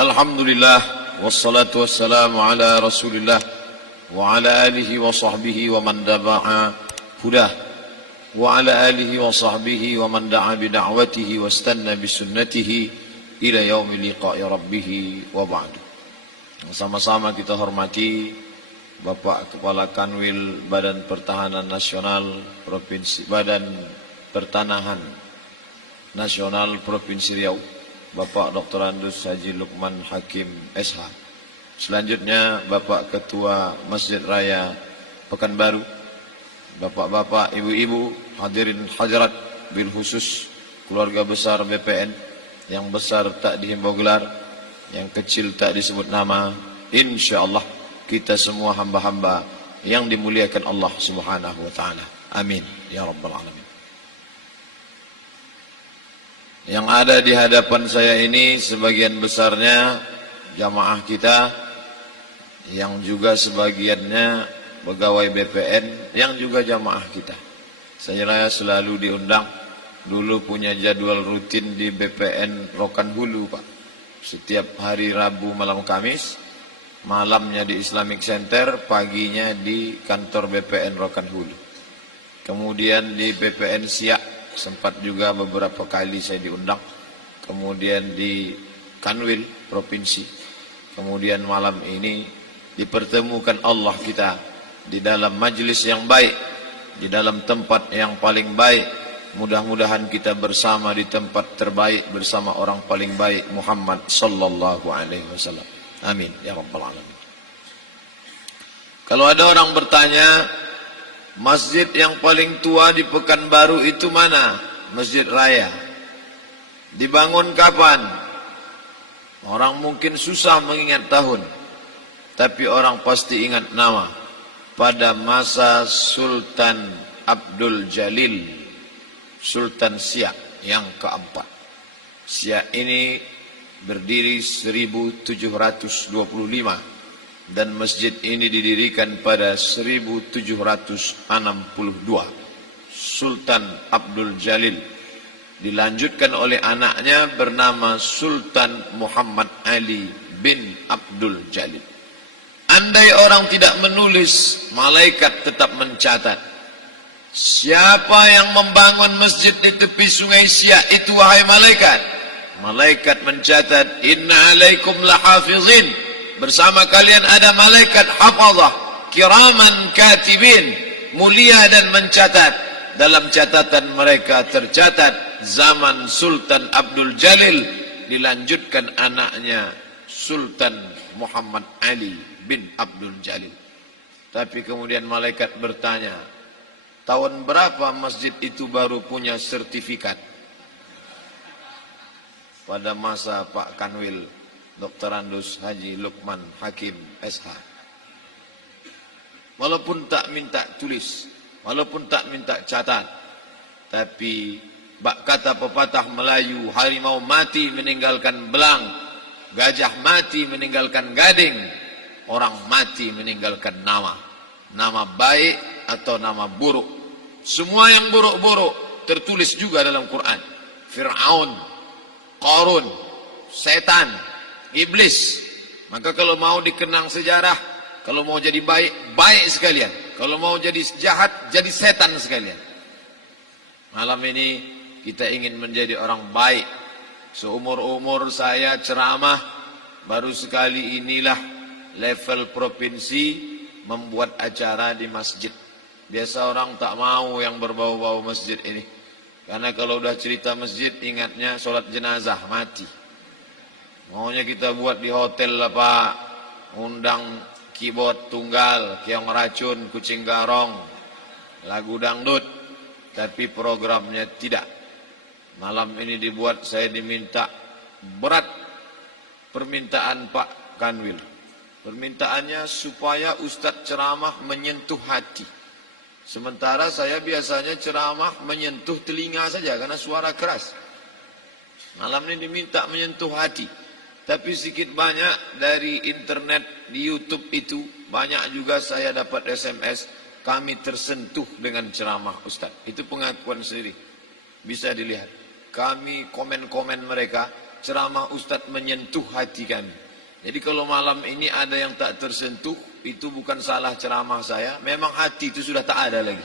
Alhamdulillah wassalatu wassalamu ala Rasulillah wa ala alihi wa sahbihi wa man daba'a hudah wa ala alihi wa sahbihi wa man da'a bi da'watihi wa istanna bi sunnatihi ila yaumi liqa'i rabbih wa ba'du. Sama-sama kita hormati Bapak Kepala Kanwil Badan Pertahanan Nasional Provinsi Badan Pertanahan Nasional Provinsi Riau, Bapak Dr. Andus Haji Lukman Hakim SH. Selanjutnya Bapak Ketua Masjid Raya Pekanbaru, Bapak-bapak, ibu-ibu, hadirin hadirat, bil khusus keluarga besar BPN, yang besar tak dihimbau gelar, yang kecil tak disebut nama. Insyaallah kita semua hamba-hamba yang dimuliakan Allah Subhanahu wa taala. Amin ya rabbal alamin. Yang ada di hadapan saya ini sebagian besarnya jamaah kita, yang juga sebagiannya pegawai BPN, yang juga jamaah kita. Saya selalu diundang, dulu punya jadwal rutin di BPN Rokan Hulu, Pak. Setiap hari Rabu malam Kamis, malamnya di Islamic Center, paginya di kantor BPN Rokan Hulu. Kemudian di BPN Siak, sempat juga beberapa kali saya diundang. Kemudian di Kanwil Provinsi. Kemudian malam ini dipertemukan Allah kita di dalam majelis yang baik, di dalam tempat yang paling baik. Mudah-mudahan kita bersama di tempat terbaik bersama orang paling baik, Muhammad sallallahu alaihi wasallam. Amin ya rabbal alamin. Kalau ada orang bertanya, masjid yang paling tua di Pekanbaru itu mana? Masjid Raya. Dibangun kapan? Orang mungkin susah mengingat tahun, tapi orang pasti ingat nama. Pada masa Sultan Abdul Jalil, Sultan Siak yang keempat. Siak ini berdiri 1725. Dan masjid ini didirikan pada 1762. Sultan Abdul Jalil dilanjutkan oleh anaknya bernama Sultan Muhammad Ali bin Abdul Jalil. Andai orang tidak menulis, malaikat tetap mencatat. Siapa yang membangun masjid di tepi sungai Siak itu, wahai malaikat? Malaikat mencatat, inna alaikum lahafizin. Bersama kalian ada malaikat hafazah, kiraman katibin, mulia dan mencatat. Dalam catatan mereka tercatat zaman Sultan Abdul Jalil, dilanjutkan anaknya Sultan Muhammad Ali bin Abdul Jalil. Tapi kemudian malaikat bertanya, tahun berapa masjid itu baru punya sertifikat? Pada masa Pak Kanwil Dr. Andus Haji Lukman Hakim SH. Walaupun tak minta tulis, walaupun tak minta catat, tapi bak kata pepatah Melayu, harimau mati meninggalkan belang, gajah mati meninggalkan gading, orang mati meninggalkan nama. Nama baik atau nama buruk. Semua yang buruk-buruk tertulis juga dalam Quran. Fir'aun, Qarun, setan, iblis. Maka kalau mau dikenang sejarah, kalau mau jadi baik, baik sekalian. Kalau mau jadi jahat, jadi setan sekalian. Malam ini kita ingin menjadi orang baik. Seumur-umur saya ceramah, baru sekali inilah level provinsi membuat acara di masjid. Biasa orang tak mau yang berbau-bau masjid ini. Karena kalau udah cerita masjid, ingatnya sholat jenazah, mati. Maunya kita buat di hotel lah Pak, undang keyboard tunggal, keong racun, kucing garong, lagu dangdut, tapi programnya tidak. Malam ini dibuat, saya diminta berat permintaan Pak Kanwil. Permintaannya supaya Ustadz ceramah menyentuh hati. Sementara saya biasanya ceramah menyentuh telinga saja karena suara keras. Malam ini diminta menyentuh hati. Tapi sedikit banyak dari internet, di YouTube itu, banyak juga saya dapat SMS, kami tersentuh dengan ceramah Ustadz. Itu pengakuan sendiri. Bisa dilihat. Kami komen-komen mereka, ceramah Ustadz menyentuh hati kami. Jadi kalau malam ini ada yang tak tersentuh, itu bukan salah ceramah saya, memang hati itu sudah tak ada lagi.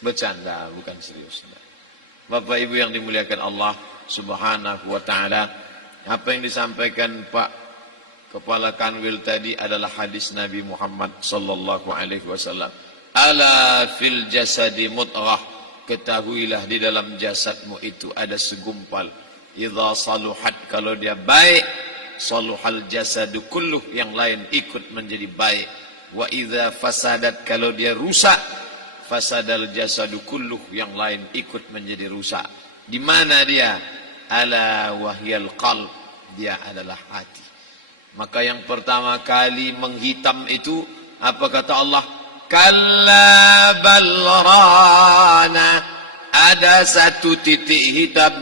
Bercanda, bukan serius. Bapak Ibu yang dimuliakan Allah Subhanahu wa taala, apa yang disampaikan Pak Kepala Kanwil tadi adalah hadis Nabi Muhammad sallallahu alaihi wasallam. Ala fil jasadi mudghah, ketahuilah di dalam jasadmu itu ada segumpal. Idza saluhat, kalau dia baik, saluhal jasadu kulluh, yang lain ikut menjadi baik. Wa idza fasadat, kalau dia rusak, fasadal jasadu kulluh, yang lain ikut menjadi rusak. Di mana dia? Ala wahyal qalb, dia adalah hati. Maka yang pertama kali menghitam itu apa kata Allah? Kalla bal rana, ada satu titik hitam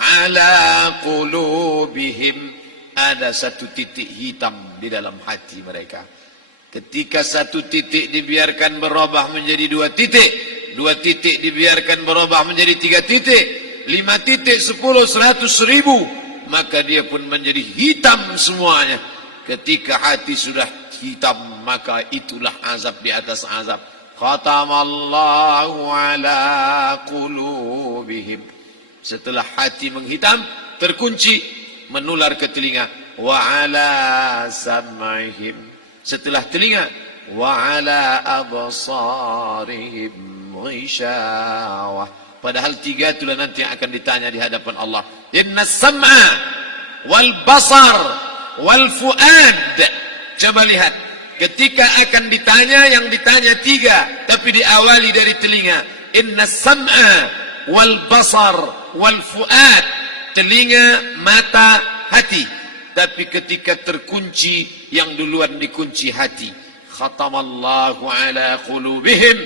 ala qulubihim, ada satu titik hitam di dalam hati mereka. Ketika satu titik dibiarkan berubah menjadi dua titik dibiarkan berubah menjadi 3 titik, 5 titik, 10, 100, 1000, maka dia pun menjadi hitam semuanya. Ketika hati sudah hitam, maka itulah azab di atas azab. Khatamallahu ala qulubihim. Setelah hati menghitam, terkunci, menular ke telinga. Wa ala sam'ihim. Setelah telinga, wa ala absarihim ghishawah. Padahal 3 itulah nanti yang akan ditanya di hadapan Allah. Inna sam'a wal basar wal fuad. Coba lihat, ketika akan ditanya, yang ditanya 3, tapi diawali dari telinga. Inna sam'a wal basar wal fuad, telinga, mata, hati. Tapi ketika terkunci, yang duluan dikunci hati. Khatamallahu ala qulubihim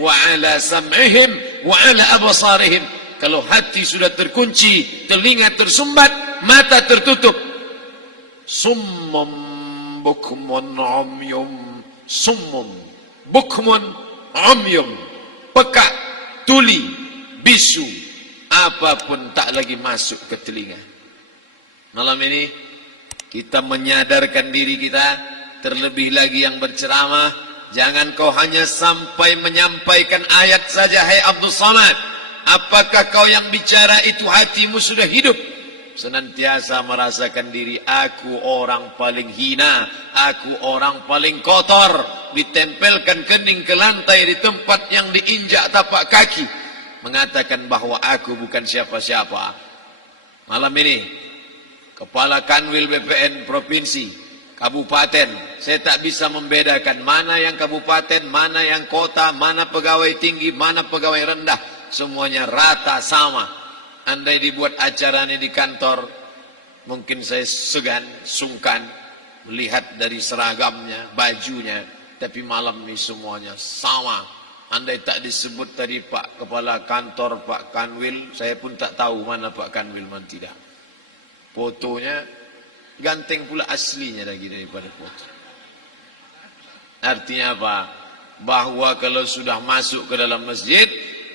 wa ala sam'ihim wa ala absarihim. Kalau hati sudah terkunci, telinga tersumbat, mata tertutup. Summum bukmun umyum, summum bukmun umyum, peka, tuli, bisu, apapun tak lagi masuk ke telinga. Malam ini kita menyadarkan diri kita, terlebih lagi yang berceramah, jangan kau hanya sampai menyampaikan ayat saja. Hai Abdul Samad, apakah kau yang bicara itu hatimu sudah hidup? Senantiasa merasakan diri, aku orang paling hina, aku orang paling kotor, ditempelkan kening ke lantai di tempat yang diinjak tapak kaki, mengatakan bahwa aku bukan siapa-siapa. Malam ini Kepala Kanwil BPN Provinsi, Kabupaten, saya tak bisa membedakan mana yang kabupaten, mana yang kota, mana pegawai tinggi, mana pegawai rendah, semuanya rata sama. Andai dibuat acara ini di kantor, mungkin saya segan, sungkan melihat dari seragamnya, bajunya, tapi malam ini semuanya sama. Andai tak disebut tadi Pak Kepala Kantor, Pak Kanwil, saya pun tak tahu mana Pak Kanwil, mana tidak. Fotonya ganteng pula aslinya lagi daripada foto. Artinya apa? Bahwa kalau sudah masuk ke dalam masjid,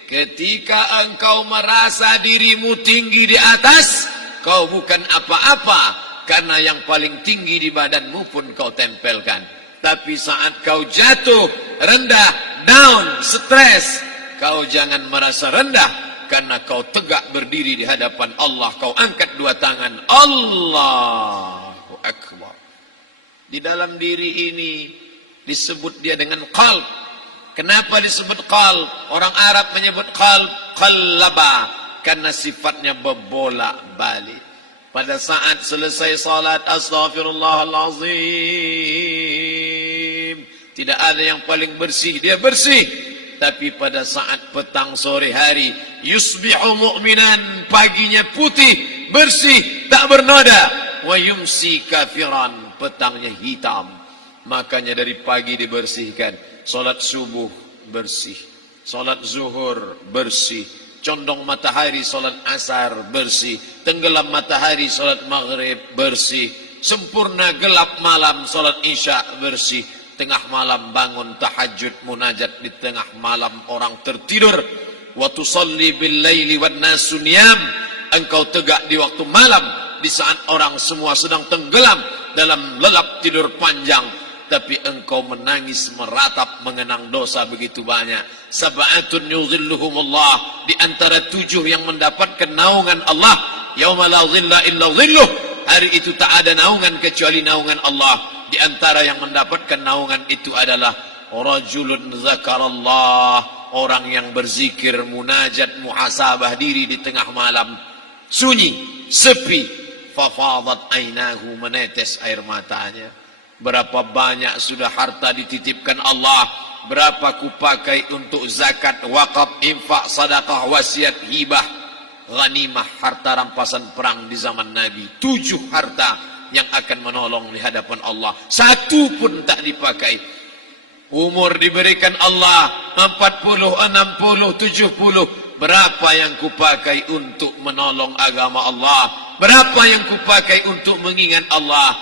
ketika engkau merasa dirimu tinggi di atas, kau bukan apa-apa, karena yang paling tinggi di badanmu pun kau tempelkan. Tapi saat kau jatuh, rendah, down, stres, kau jangan merasa rendah, karena kau tegak berdiri di hadapan Allah, kau angkat 2 tangan, Allahu Akbar. Di dalam diri ini disebut dia dengan qalb. Kenapa disebut qalb? Orang Arab menyebut qalb, qallaba, karena sifatnya berbolak-balik. Pada saat selesai salat, astaghfirullahalazim, tidak ada yang paling bersih, dia bersih. Tapi pada saat petang sore hari, yusbihu mu'minan, paginya putih, bersih, tak bernoda. Wa yumsi kafiran, petangnya hitam. Makanya dari pagi dibersihkan. Salat subuh bersih, salat zuhur bersih, condong matahari salat asar bersih, tenggelam matahari salat maghrib bersih, sempurna gelap malam salat isya bersih. Tengah malam bangun tahajud munajat, di tengah malam orang tertidur. Wa tusalli bil laili wan nasu niyam engkau tegak di waktu malam, di saat orang semua sedang tenggelam dalam lelap tidur panjang, tapi engkau menangis meratap mengenang dosa begitu banyak. Sab'atun yuzilluhumullah, di antara 7 yang mendapatkan naungan Allah, yauma la zilla illa zilluh, hari itu tak ada naungan kecuali naungan Allah. Di antara yang mendapatkan naungan itu adalah rajulun zakarallah, orang yang berzikir, munajat, muhasabah diri di tengah malam, sunyi, sepi, fafadat ainahu, menetes air matanya. Berapa banyak sudah harta dititipkan Allah, berapa kupakai untuk zakat, wakaf, infak, sedekah, wasiat, hibah, ghanimah, harta rampasan perang di zaman Nabi. 7 harta yang akan menolong di hadapan Allah, 1 pun tak dipakai. Umur diberikan Allah 40, 60, 70. Berapa yang kupakai untuk menolong agama Allah? Berapa yang kupakai untuk mengingat Allah?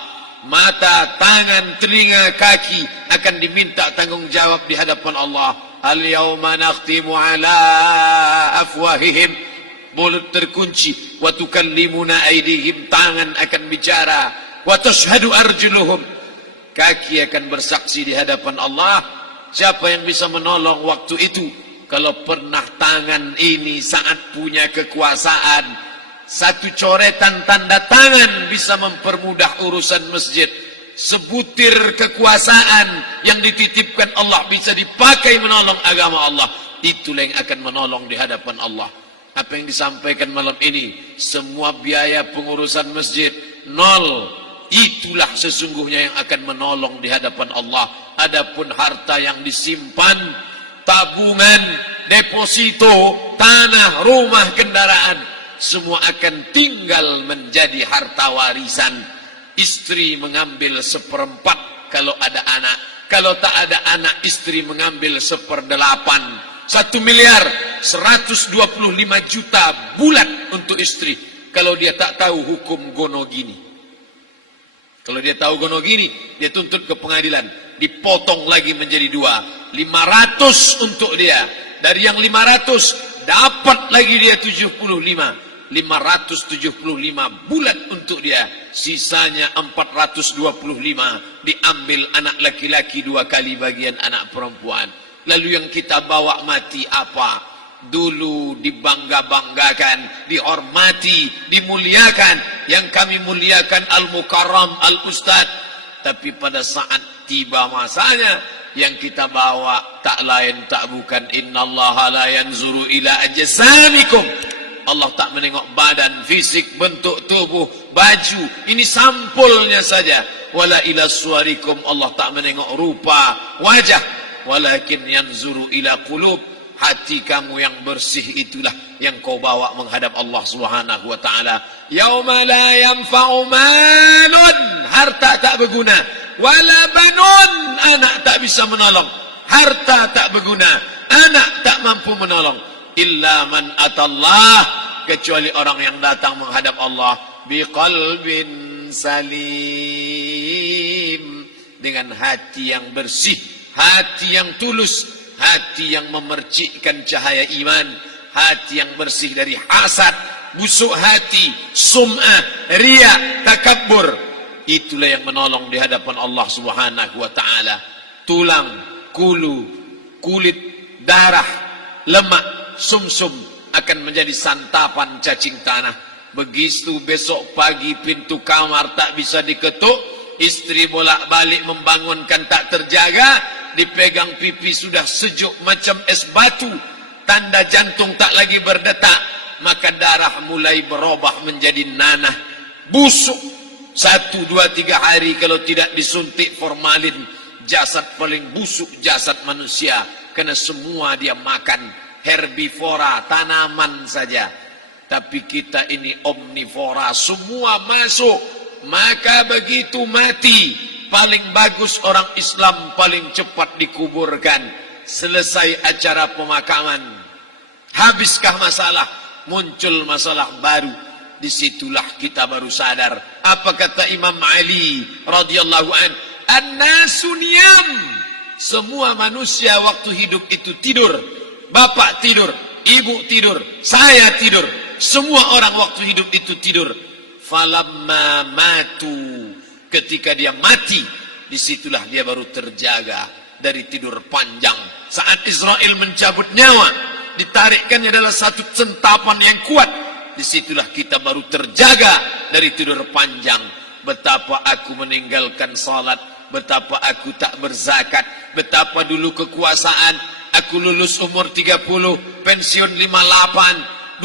Mata, tangan, telinga, kaki akan diminta tanggung jawab di hadapan Allah. Al-yawma nakhtimu ala afwahihim, mulut terkunci, wa tukallimuna aydihim, tangan akan bicara, wa tashhadu arjuluhum, kaki akan bersaksi di hadapan Allah. Siapa yang bisa menolong waktu itu? Kalau pernah tangan ini saat punya kekuasaan, 1 coretan tanda tangan bisa mempermudah urusan masjid. Sebutir kekuasaan yang dititipkan Allah bisa dipakai menolong agama Allah. Itulah yang akan menolong di hadapan Allah. Apa yang disampaikan malam ini, semua biaya pengurusan masjid 0. Itulah sesungguhnya yang akan menolong di hadapan Allah. Adapun harta yang disimpan, tabungan, deposito, tanah, rumah, kendaraan, semua akan tinggal menjadi harta warisan. Istri mengambil 1/4 kalau ada anak. Kalau tak ada anak, istri mengambil 1/8. 1 miliar 125 juta bulan untuk istri. Kalau dia tak tahu hukum gonogini. Kalau dia tahu gonogini, dia tuntut ke pengadilan, dipotong lagi menjadi 2. 500 untuk dia. Dari yang 500 dapat lagi dia 75. 575 bulan untuk dia. Sisanya 425 diambil anak laki-laki 2 kali bagian anak perempuan. Lalu yang kita bawa mati apa? Dulu dibangga-banggakan, dihormati, dimuliakan. Yang kami muliakan al-mukarram, al-ustad. Tapi pada saat tiba masanya, yang kita bawa tak lain tak bukan, innallaha la yanzuru ila ajsamikum. Allah tak menengok badan, fisik, bentuk tubuh, baju. Ini sampulnya saja. Wala ila suwarikum, Allah tak menengok rupa, wajah. Walakin yanzuru ila qulub, hati kamu yang bersih itulah yang kau bawa menghadap Allah Subhanahu wa taala. Yauma la yanfa'u malun, harta tak berguna, wala banun, anak tak bisa menolong. Harta tak berguna, anak tak mampu menolong. Illa man atallah, kecuali orang yang datang menghadap Allah biqalbin salim, dengan hati yang bersih, hati yang tulus, hati yang memercikkan cahaya iman, hati yang bersih dari hasad, busuk hati, sum'ah, riya, takabbur. Itulah yang menolong di hadapan Allah Subhanahu wa taala. Tulang, kulu, kulit, darah, lemak, sumsum akan menjadi santapan cacing tanah. Begitu besok pagi pintu kamar tak bisa diketuk, istri bolak-balik membangunkan tak terjaga, dipegang pipi sudah sejuk macam es batu, tanda jantung tak lagi berdetak, maka darah mulai berubah menjadi nanah, busuk. 1, 2, 3 hari kalau tidak disuntik formalin, jasad paling busuk jasad manusia, karena semua dia makan herbivora, tanaman saja. Tapi kita ini omnivora, semua masuk. Maka begitu mati, paling bagus orang Islam paling cepat dikuburkan. Selesai acara pemakaman, habiskah masalah? Muncul masalah baru. Disitulah kita baru sadar. Apa kata Imam Ali radhiyallahu an? An-nasu niyam. Semua manusia waktu hidup itu tidur. Bapak tidur, ibu tidur, saya tidur. Semua orang waktu hidup itu tidur. Falamma matu, ketika dia mati, disitulah dia baru terjaga dari tidur panjang. Saat Israel mencabut nyawa, ditarikkannya adalah satu centapan yang kuat. Disitulah kita baru terjaga dari tidur panjang. Betapa aku meninggalkan salat, betapa aku tak berzakat, betapa dulu kekuasaan. Aku lulus umur 30, pensiun 58, 28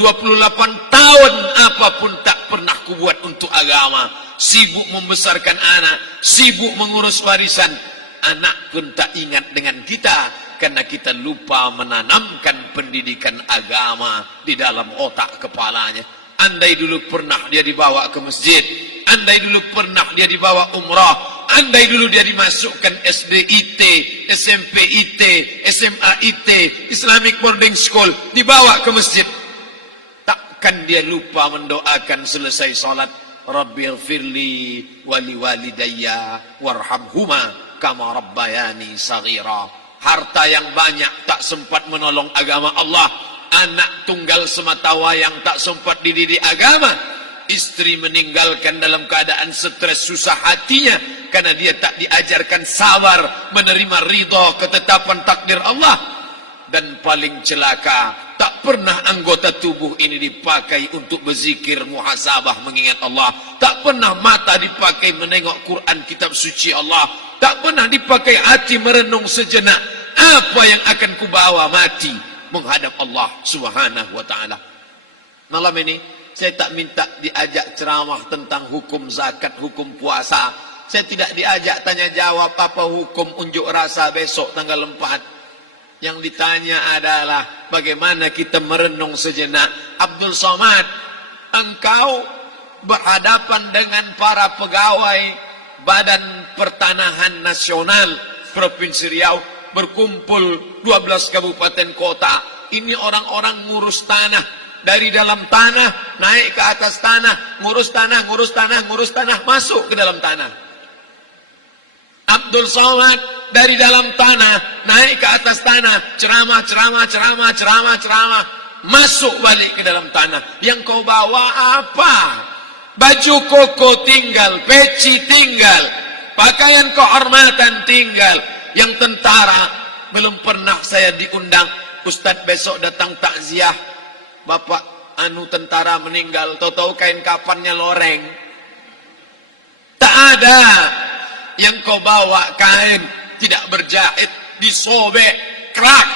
tahun apapun tak pernah kubuat untuk agama. Sibuk membesarkan anak, sibuk mengurus warisan. Anak pun tak ingat dengan kita karena kita lupa menanamkan pendidikan agama di dalam otak kepalanya. Andai dulu pernah dia dibawa ke masjid, andai dulu pernah dia dibawa umrah, andai dulu dia dimasukkan SD IT, SMP IT, SMA IT, Islamic Boarding School, dibawa ke masjid, takkan dia lupa mendoakan selesai salat, Rabbighfirli wali walidayya warhamhuma kama rabbayani saghira. Harta yang banyak tak sempat menolong agama Allah. Anak tunggal semata wayang tak sempat dididik agama. Istri meninggalkan dalam keadaan stres susah hatinya karena dia tak diajarkan sabar menerima ridha ketetapan takdir Allah. Dan paling celaka, tak pernah anggota tubuh ini dipakai untuk berzikir, muhasabah, mengingat Allah. Tak pernah mata dipakai menengok Quran, kitab suci Allah. Tak pernah dipakai hati merenung sejenak, apa yang akan kubawa mati menghadap Allah Subhanahu wa ta'ala. Malam ini saya tak minta diajak ceramah tentang hukum zakat, hukum puasa. Saya tidak diajak tanya jawab apa hukum unjuk rasa besok tanggal 4. Yang ditanya adalah bagaimana kita merenung sejenak. Abdul Somad, engkau berhadapan dengan para pegawai Badan Pertanahan Nasional Provinsi Riau, berkumpul 12 kabupaten kota. Ini orang-orang ngurus tanah, dari dalam tanah naik ke atas tanah, ngurus tanah, ngurus tanah, ngurus tanah, masuk ke dalam tanah. Abdul Somad dari dalam tanah naik ke atas tanah, ceramah, ceramah, ceramah, ceramah, ceramah, masuk balik ke dalam tanah. Yang kau bawa apa? Baju koko tinggal, peci tinggal, pakaian kehormatan tinggal. Yang tentara belum pernah saya diundang. Ustadz besok datang takziah, bapak anu tentara meninggal, tahu-tahu kain kafannya loreng. Tak ada. Yang kau bawa kain tidak berjahit, disobek, kerak.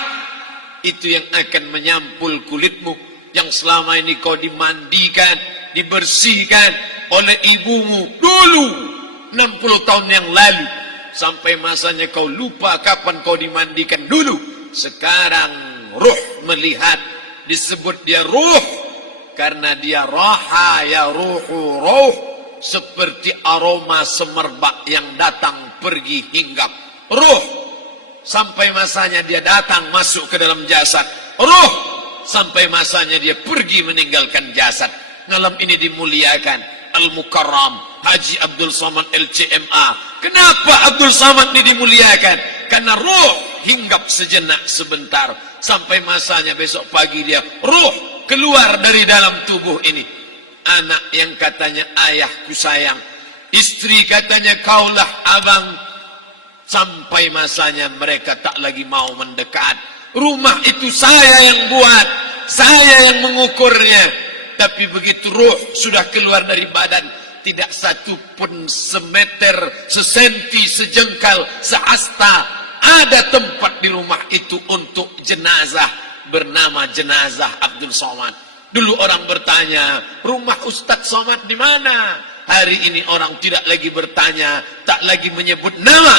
Itu yang akan menyampul kulitmu yang selama ini kau dimandikan, dibersihkan oleh ibumu dulu 60 tahun yang lalu. Sampai masanya kau lupa kapan kau dimandikan dulu. Sekarang ruh melihat, disebut dia ruh karena dia raha ya ruhu ruh, seperti aroma semerbak yang datang pergi hinggap. Ruh sampai masanya dia datang masuk ke dalam jasad. Ruh sampai masanya dia pergi meninggalkan jasad. Malam ini dimuliakan Al-Mukarram Haji Abdul Somad LCMA. Kenapa Abdul Somad ini dimuliakan? Karena ruh hinggap sejenak sebentar, sampai masanya besok pagi dia ruh keluar dari dalam tubuh ini. Anak yang katanya ayahku sayang, istri katanya kaulah abang, sampai masanya mereka tak lagi mau mendekat. Rumah itu saya yang buat, saya yang mengukurnya. Tapi begitu ruh sudah keluar dari badan, tidak satu pun semeter, sesenti, sejengkal, sehasta ada tempat di rumah itu untuk jenazah bernama jenazah Abdul Somad. Dulu orang bertanya, rumah Ustadz Somad di mana? Hari ini orang tidak lagi bertanya, tak lagi menyebut nama.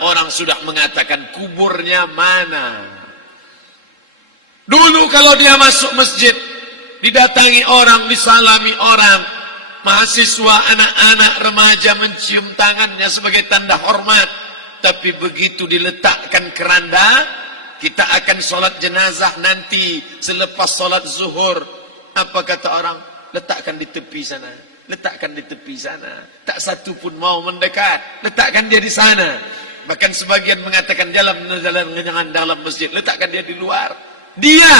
Orang sudah mengatakan kuburnya mana. Dulu kalau dia masuk masjid, didatangi orang, disalami orang, mahasiswa, anak-anak, remaja mencium tangannya sebagai tanda hormat. Tapi begitu diletakkan keranda, kita akan sholat jenazah nanti selepas sholat zuhur. Apa kata orang? Letakkan di tepi sana, letakkan di tepi sana. Tak satu pun mau mendekat, letakkan dia di sana. Bahkan sebagian mengatakan jalan jangan dalam masjid, letakkan dia di luar. Dia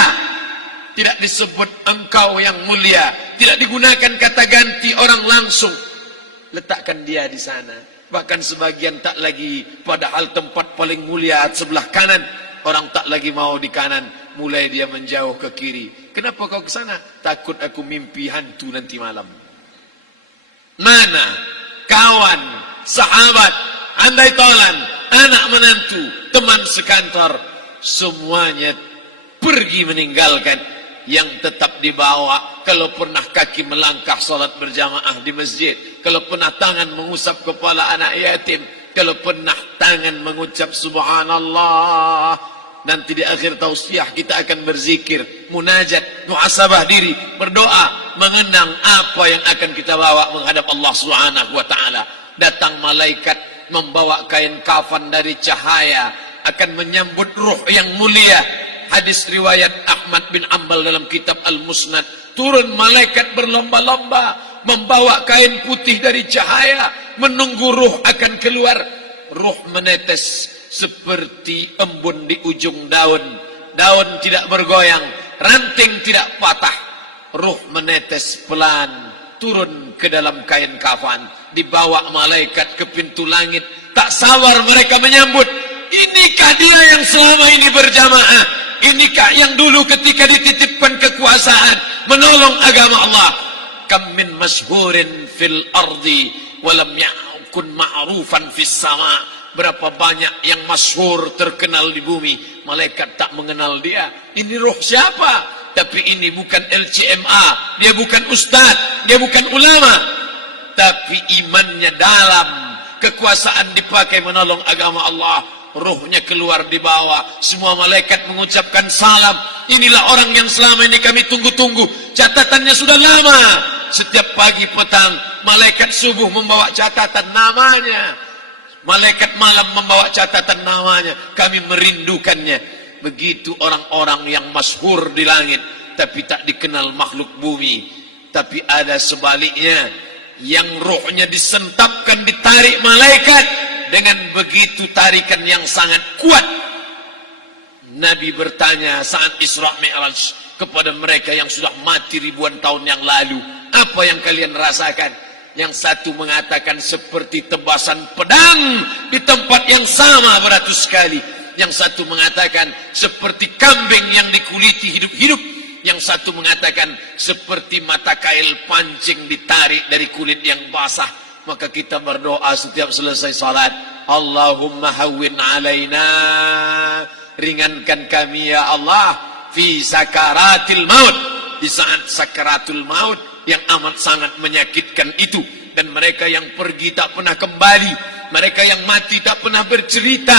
tidak disebut engkau yang mulia, tidak digunakan kata ganti orang langsung. Letakkan dia di sana. Bahkan sebagian tak lagi, padahal tempat paling mulia sebelah kanan, orang tak lagi mau di kanan, mulai dia menjauh ke kiri. Kenapa kau ke sana? Takut aku mimpi hantu nanti malam. Mana kawan, sahabat, andai tolan, anak menantu, teman sekantor, semuanya pergi meninggalkan. Yang tetap dibawa, kalau pernah kaki melangkah salat berjamaah di masjid, kalau pernah tangan mengusap kepala anak yatim, kalau pernah tangan mengucap subhanallah. Nanti di akhir tausiah kita akan berzikir, munajat, muhasabah diri, berdoa, mengenang apa yang akan kita bawa menghadap Allah Subhanahu wa taala. Datang malaikat membawa kain kafan dari cahaya, akan menyambut ruh yang mulia. Hadis riwayat Ahmad bin Ambal dalam kitab Al-Musnad, turun malaikat berlomba-lomba membawa kain putih dari cahaya, menunggu ruh akan keluar. Ruh menetes seperti embun di ujung daun. Daun tidak bergoyang, ranting tidak patah. Ruh menetes pelan, turun ke dalam kain kafan, dibawa malaikat ke pintu langit. Tak sabar mereka menyambut. Inikah dia yang selama ini berjamaah? Inikah yang dulu ketika dititipkan kekuasaan menolong agama Allah? Kam min masyhurin fil ardi walam yakun ma'rufan fis sama. Berapa banyak yang masyhur terkenal di bumi, malaikat tak mengenal dia. Ini roh siapa? Tapi ini bukan LCMA, dia bukan ustaz, dia bukan ulama, tapi imannya dalam. Kekuasaan dipakai menolong agama Allah, ruhnya keluar di bawah. Semua malaikat mengucapkan salam. Inilah orang yang selama ini kami tunggu-tunggu. Catatannya sudah lama. Setiap pagi petang, malaikat subuh membawa catatan namanya, malaikat malam membawa catatan namanya. Kami merindukannya. Begitu orang-orang yang masyhur di langit, tapi tak dikenal makhluk bumi. Tapi ada sebaliknya, yang rohnya disentapkan, ditarik malaikat dengan begitu tarikan yang sangat kuat. Nabi bertanya saat Isra Mi'raj kepada mereka yang sudah mati ribuan tahun yang lalu, apa yang kalian rasakan? Yang satu mengatakan seperti tebasan pedang di tempat yang sama beratus kali. Yang satu mengatakan seperti kambing yang dikuliti hidup-hidup. Yang satu mengatakan seperti mata kail pancing ditarik dari kulit yang basah. Maka kita berdoa setiap selesai salat, Allahumma hawwin alaina, ringankan kami ya Allah, fi sakaratil maut, di saat sakaratul maut yang amat sangat menyakitkan itu. Dan mereka yang pergi tak pernah kembali, mereka yang mati tak pernah bercerita,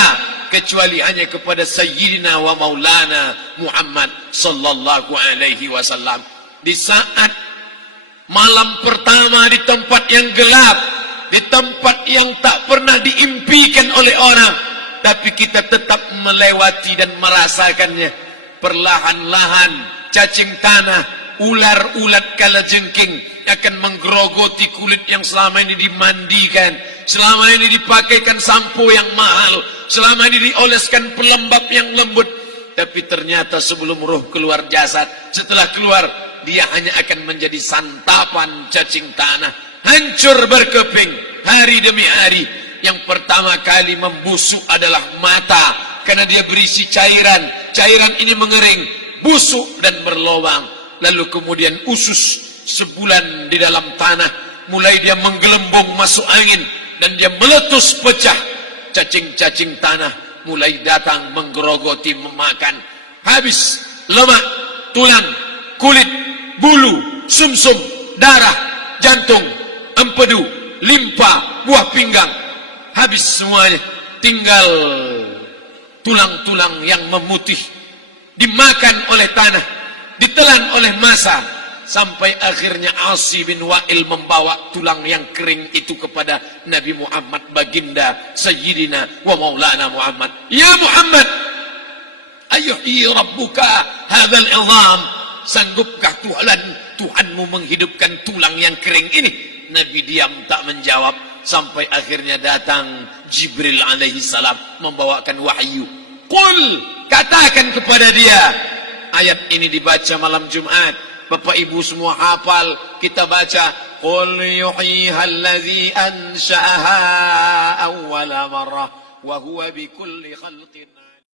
kecuali hanya kepada Sayyidina wa Maulana Muhammad sallallahu alaihi wasallam. Di saat malam pertama di tempat yang gelap, di tempat yang tak pernah diimpikan oleh orang, tapi kita tetap melewati dan merasakannya. Perlahan-lahan cacing tanah, ular-ulat kalajengking akan menggerogoti kulit yang selama ini dimandikan, selama ini dipakaikan sampo yang mahal, selama ini dioleskan pelembab yang lembut. Tapi ternyata sebelum roh keluar jasad, setelah keluar, dia hanya akan menjadi santapan cacing tanah, hancur berkeping hari demi hari. Yang pertama kali membusuk adalah mata, karena dia berisi cairan. Cairan ini mengering, busuk dan berlubang. Lalu kemudian usus sebulan di dalam tanah, mulai dia menggelembung masuk angin dan dia meletus pecah. Cacing-cacing tanah mulai datang menggerogoti, memakan. Habis lemak, tulang, kulit, bulu, sumsum, darah, jantung, empedu, limpa, buah pinggang. Habis semuanya, tinggal tulang-tulang yang memutih, dimakan oleh tanah, ditelan oleh massa, sampai akhirnya Asi bin Wa'il membawa tulang yang kering itu kepada Nabi Muhammad, baginda Sayyidina wa Maulana Muhammad. Ya Muhammad, ayuhyi rabbuka hadzal izam, sanggupkah Tuhanmu menghidupkan tulang yang kering ini? Nabi diam tak menjawab, sampai akhirnya datang Jibril alaihi salam membawakan wahyu. Qul, katakan kepada dia, ayat ini dibaca malam Jumat. Bapak Ibu semua hafal, kita baca qul yuhyiha allazi ansha'aha awwala marrah wa huwa bikulli khalqin